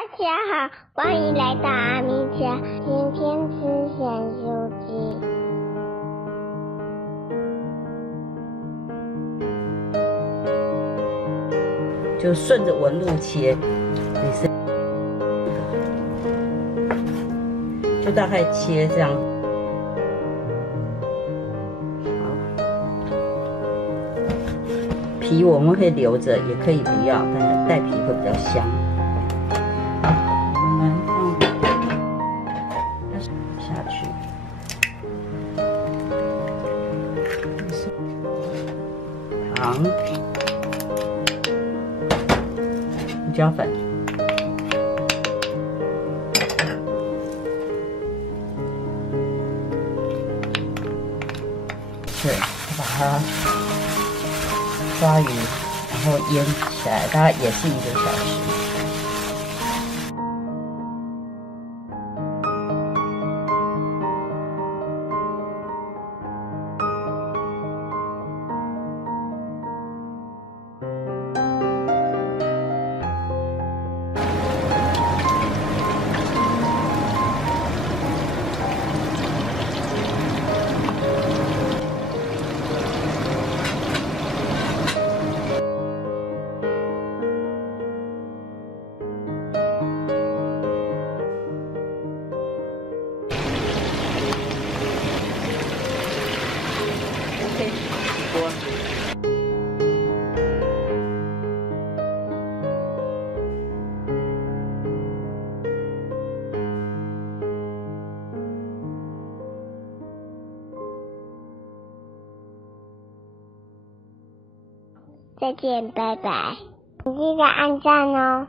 大家好，欢迎来到阿咪家。今天吃咸酥鸡。就顺着纹路切，就大概切这样。好，皮我们可以留着，也可以不要，但是带皮会比较香。我们放下去，糖。胡椒粉，对，把它抓匀，然后腌起来，大概也是1个小时。再见，拜拜！你记得按赞哦。